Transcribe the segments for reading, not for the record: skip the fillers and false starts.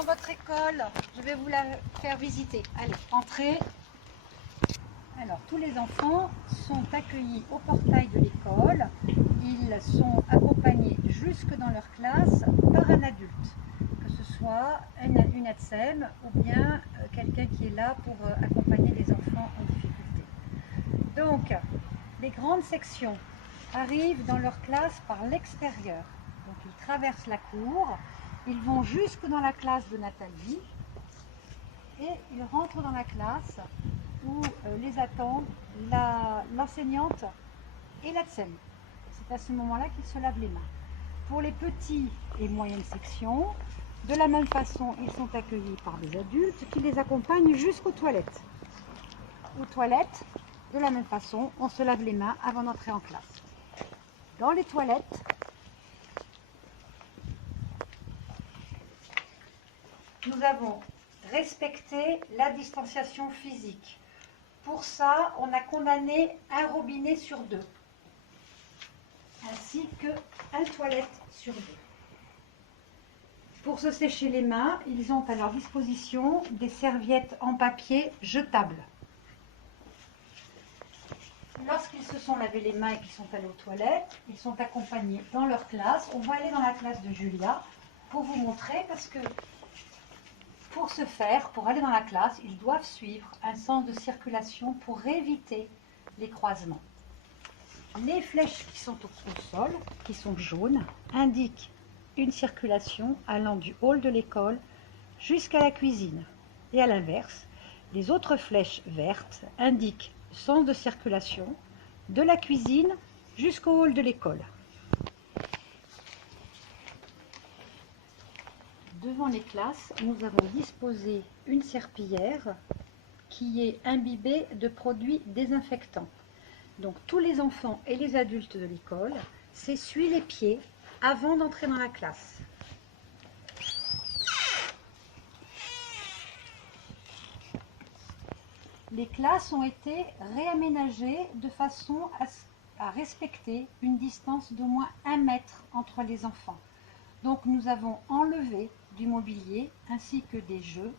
dans votre école. Je vais vous la faire visiter. Allez, entrez. Alors, tous les enfants sont accueillis au portail de l'école. Ils sont accompagnés jusque dans leur classe par un adulte, que ce soit une ATSEM ou bien quelqu'un qui est là pour accompagner les enfants en difficulté. Donc, les grandes sections arrivent dans leur classe par l'extérieur. Donc, ils traversent la cour, ils vont jusque dans la classe de Nathalie et ils rentrent dans la classe où les attend l'enseignante et l'ATSEM. C'est à ce moment-là qu'ils se lavent les mains. Pour les petits et moyennes sections, de la même façon, ils sont accueillis par des adultes qui les accompagnent jusqu'aux toilettes. Aux toilettes, de la même façon, on se lave les mains avant d'entrer en classe. Dans les toilettes, nous avons respecté la distanciation physique. Pour ça, on a condamné un robinet sur 2, ainsi qu'une toilette sur 2. Pour se sécher les mains, ils ont à leur disposition des serviettes en papier jetables. Lorsqu'ils se sont lavés les mains et qu'ils sont allés aux toilettes, ils sont accompagnés dans leur classe. On va aller dans la classe de Julia pour vous montrer, parce que pour ce faire, pour aller dans la classe, ils doivent suivre un sens de circulation pour éviter les croisements. Les flèches qui sont au sol, qui sont jaunes, indiquent une circulation allant du hall de l'école jusqu'à la cuisine. Et à l'inverse, les autres flèches vertes indiquent le sens de circulation de la cuisine jusqu'au hall de l'école. Devant les classes, nous avons disposé une serpillière qui est imbibée de produits désinfectants. Donc tous les enfants et les adultes de l'école s'essuient les pieds avant d'entrer dans la classe. Les classes ont été réaménagées de façon à respecter une distance d'au moins 1 mètre entre les enfants. Donc nous avons enlevé du mobilier ainsi que des jeux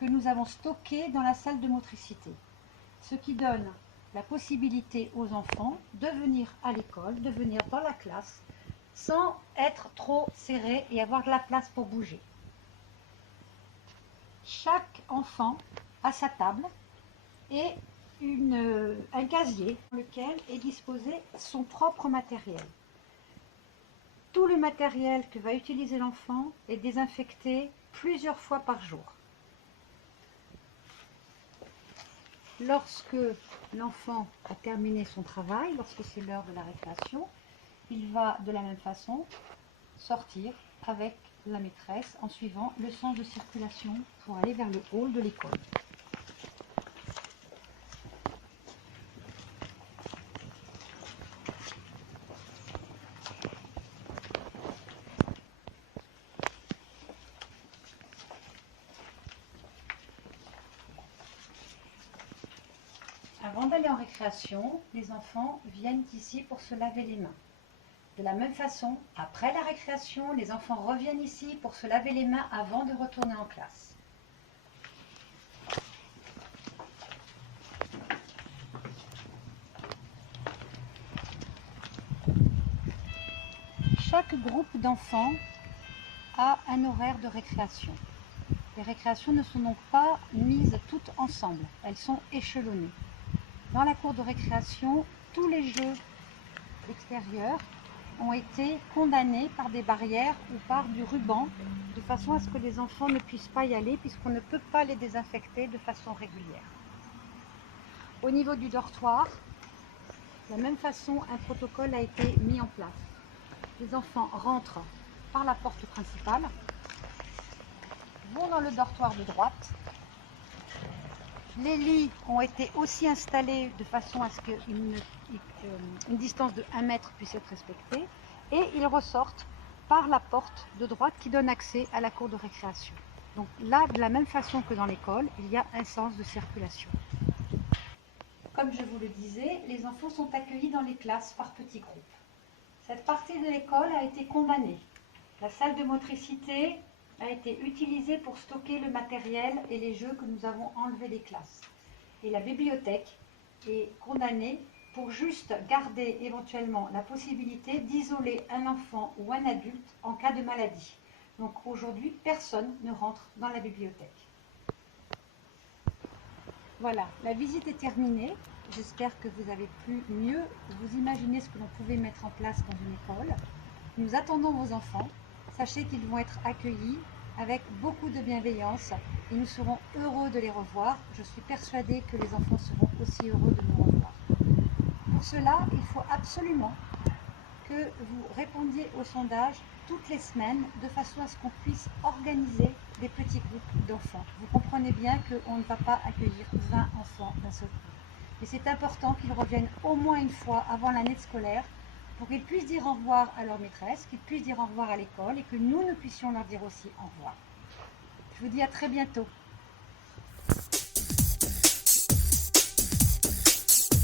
que nous avons stockés dans la salle de motricité. Ce qui donne la possibilité aux enfants de venir à l'école, de venir dans la classe sans être trop serrés et avoir de la place pour bouger. Chaque enfant a sa table et un casier dans lequel est disposé son propre matériel. Tout le matériel que va utiliser l'enfant est désinfecté plusieurs fois par jour. Lorsque l'enfant a terminé son travail, lorsque c'est l'heure de la récréation, il va de la même façon sortir avec la maîtresse en suivant le sens de circulation pour aller vers le hall de l'école. Avant d'aller en récréation, les enfants viennent ici pour se laver les mains. De la même façon, après la récréation, les enfants reviennent ici pour se laver les mains avant de retourner en classe. Chaque groupe d'enfants a un horaire de récréation. Les récréations ne sont donc pas mises toutes ensemble, elles sont échelonnées. Dans la cour de récréation, tous les jeux extérieurs ont été condamnés par des barrières ou par du ruban, de façon à ce que les enfants ne puissent pas y aller, puisqu'on ne peut pas les désinfecter de façon régulière. Au niveau du dortoir, de la même façon, un protocole a été mis en place. Les enfants rentrent par la porte principale, vont dans le dortoir de droite. Les lits ont été aussi installés de façon à ce qu'une distance de 1 mètre puisse être respectée, et ils ressortent par la porte de droite qui donne accès à la cour de récréation. Donc là, de la même façon que dans l'école, il y a un sens de circulation. Comme je vous le disais, les enfants sont accueillis dans les classes par petits groupes. Cette partie de l'école a été condamnée. La salle de motricité a été utilisée pour stocker le matériel et les jeux que nous avons enlevés des classes. Et la bibliothèque est condamnée pour juste garder éventuellement la possibilité d'isoler un enfant ou un adulte en cas de maladie. Donc aujourd'hui, personne ne rentre dans la bibliothèque. Voilà, la visite est terminée. J'espère que vous avez pu mieux vous imaginer ce que l'on pouvait mettre en place dans une école. Nous attendons vos enfants. Sachez qu'ils vont être accueillis avec beaucoup de bienveillance et nous serons heureux de les revoir. Je suis persuadée que les enfants seront aussi heureux de nous revoir. Pour cela, il faut absolument que vous répondiez au sondage toutes les semaines de façon à ce qu'on puisse organiser des petits groupes d'enfants. Vous comprenez bien qu'on ne va pas accueillir 20 enfants d'un seul coup. Mais c'est important qu'ils reviennent au moins une fois avant l'année scolaire pour qu'ils puissent dire au revoir à leur maîtresse, qu'ils puissent dire au revoir à l'école et que nous puissions leur dire aussi au revoir. Je vous dis à très bientôt.